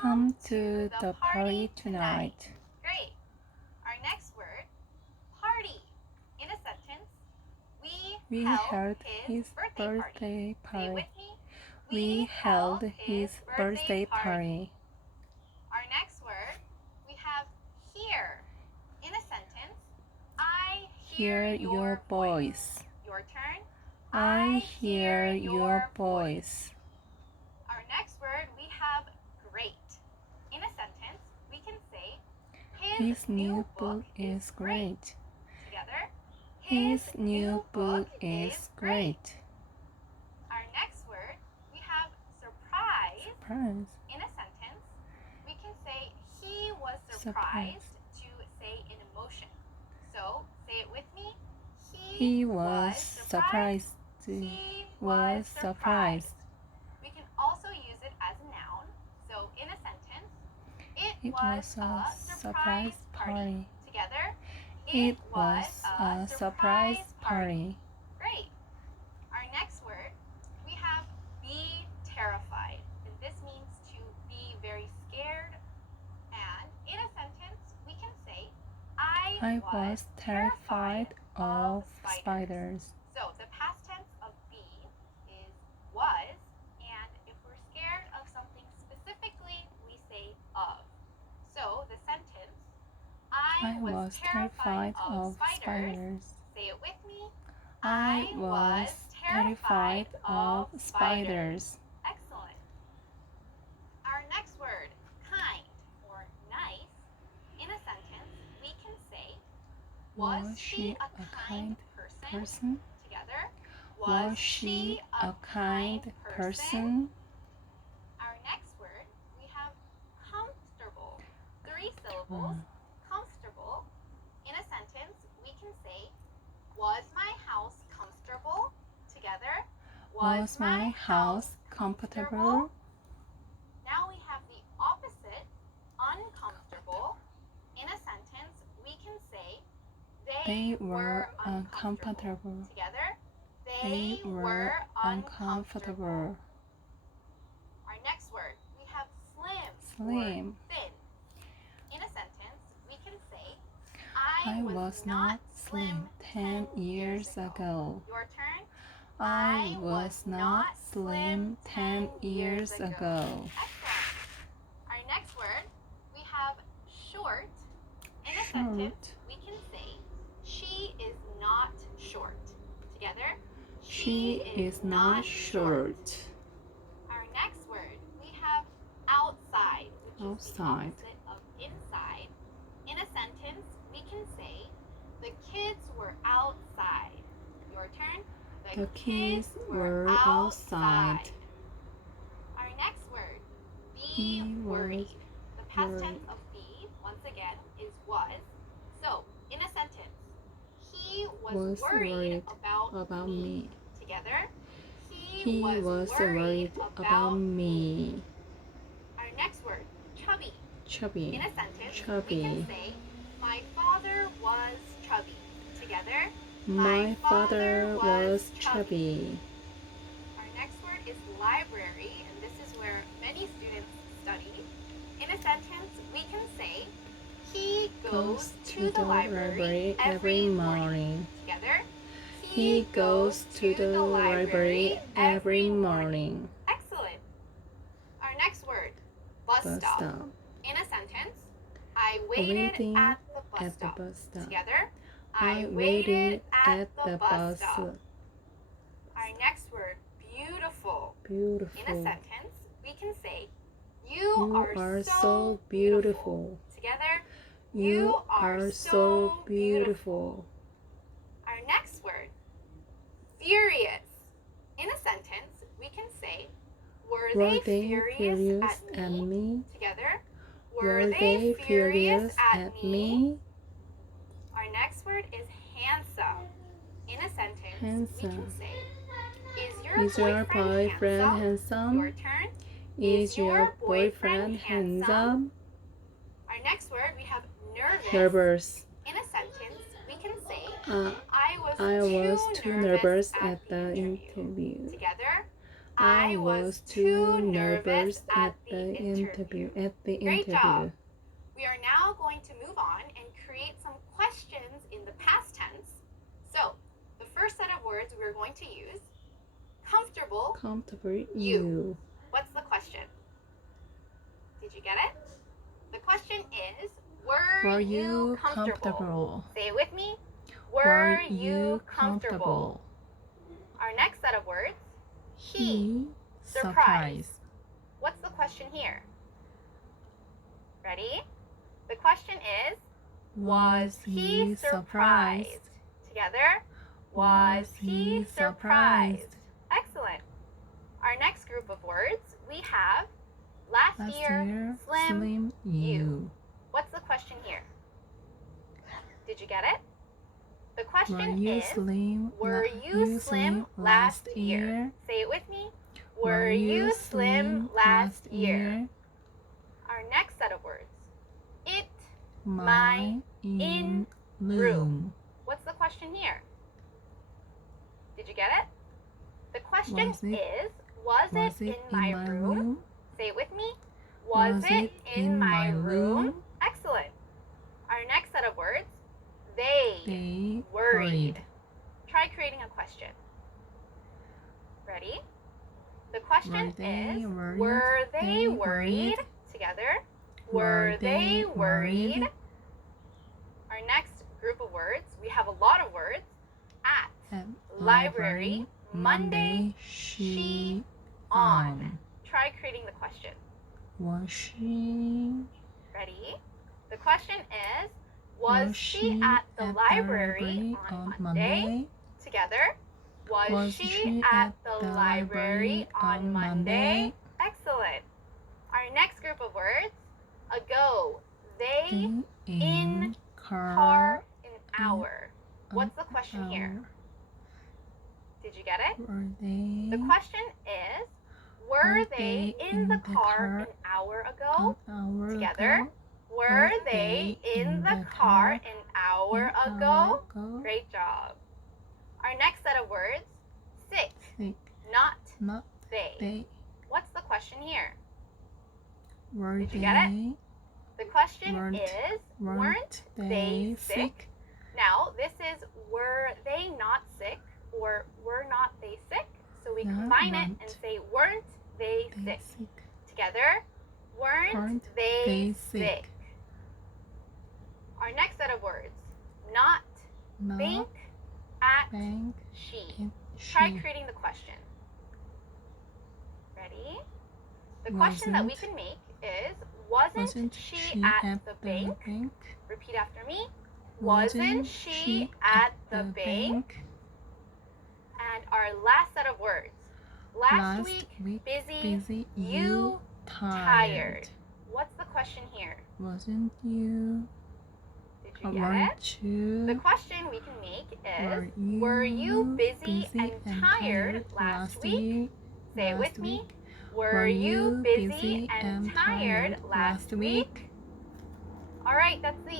Come to the party tonight. Great. Our next word, party. In a sentence, we held his birthday party. Say it with me. We held his birthday party. Our next word, we have hear. In a sentence, I hear your voice. Your turn. I hear your voice. Our next word, we have great. In a sentence, we can say His new book is great. Together. His new book is great. Our next word, we have surprise. In a sentence, we can say he was surprised to say an emotion. So, say it with me. He was surprised. He was surprised. We can also use it as a noun. So, in a sentence, it was a surprise party. Together, it was a surprise party. Great. Our next word, we have be terrified. And this means to be very scared. And in a sentence, we can say, I was terrified of spiders. So the past tense of be is was. And if we're scared of something specifically, we say of. So the sentence, I was terrified of spiders. Say it with me. I was terrified of spiders. Excellent. Our next word, kind or nice. In a sentence, we can say, was she a kind person? Together. Was she a kind person? Our next word, we have comfortable. 3 syllables. Comfortable. In a sentence, we can say, was my house comfortable? Together. Was my house comfortable? Now we have the opposite, uncomfortable. In a sentence, we can say, they were uncomfortable. Together. They were uncomfortable. Our next word, we have slim. Or thin. In a sentence, we can say, I was not slim 10 years ago. Your turn. I was not slim 10 years ago. Excellent. Our next word, we have short. In a sentence, we can say, she is not short. Together. She is not short. Our next word, we have outside, which is the opposite of inside. In a sentence, we can say, the kids were outside. Your turn. The kids were outside. Our next word, be worried. The past tense of be, once again, is was. So, in a sentence, he was worried about me. Together, he was worried about me. Our next word, chubby. In a sentence, we can say, my father was chubby. Together, my father was chubby. Our next word is library, and this is where many students study. In a sentence, we can say, he goes to the library every morning. Together. He goes to the library every morning. Excellent. Our next word, bus stop. In a sentence, I waited at the bus stop. Together. I waited at the bus stop. Our next word, beautiful. In a sentence, we can say, you are so beautiful. Together. You are so beautiful. Our next word, furious. In a sentence, we can say, were they furious at me? Together. Were they furious at me? Our next word is handsome. In a sentence, we can say, is your boyfriend handsome? Your turn. Is your boyfriend handsome? Our next word, we have nervous. In a sentence, we can say, I was too nervous at the interview. Together. I was too nervous at the interview. Great job. We are now going to move on and create some questions in the past tense. So, the first set of words we're going to use, comfortable. Comfortable. You. What's the question? Did you get it? The question is, were you comfortable? Say it with me. Were you comfortable? Our next set of words, he surprised. What's the question here? Ready? The question is, was he surprised? Together, was he surprised? Excellent. Our next group of words, we have last year, slim, you. What's the question here? Did you get it? The question is, were you slim last year? Say it with me. Were you slim last year? Our next set of words, it, my, in, room. What's the question here? Did you get it? The question is, was it in my room? Say it with me. Was it in my room? Excellent. Our next set of words, they worried. Try creating a question. Ready? The question is, were they worried? Together, were they worried? Our next group of words, we have a lot of words. At, library, Monday, she, on. Try creating the question. Was she? Ready? The question is, was she at the library on Monday? Together, was she at the library on Monday? Excellent. Our next group of words, ago, they, in, car, an hour. What's the question here? Did you get it? The question is, were they in the car an hour ago? Together, were they in the car an hour ago? Great job. Our next set of words, sick, not they. What's the question here? Did you get it? The question is, weren't they sick? Now, this is, were they not sick or were not they sick? So we combine it and say, weren't they sick? Together, weren't they sick? Our next set of words, not, think, at, she. Try creating the question. Ready? The question that we can make is, wasn't she at the bank? Repeat after me. Wasn't she at the bank? And our last set of words. Last week, busy, you, tired. What's the question here? Wasn't you? Did you get it? The question we can make is, were you busy and tired last week? Say it with me. Were you busy and tired last week? All right, that's the